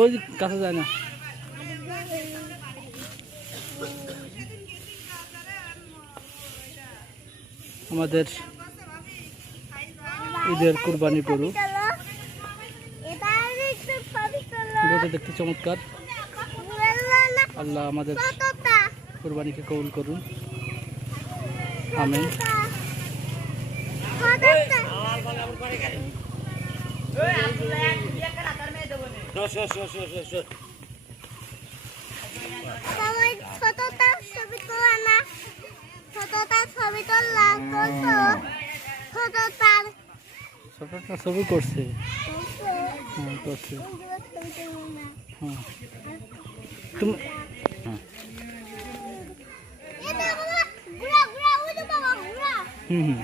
ওই কাছে যায় না। আমাদের ঈদের কুরবানি গরু, গরুটা দেখতে চমৎকার। আল্লাহ আমাদের কুরবানিকে কবুল করুন, আমিন। ছোটটা ছবি করছে, হ্যাঁ করছে। হ্যাঁ তুমি হুম হুম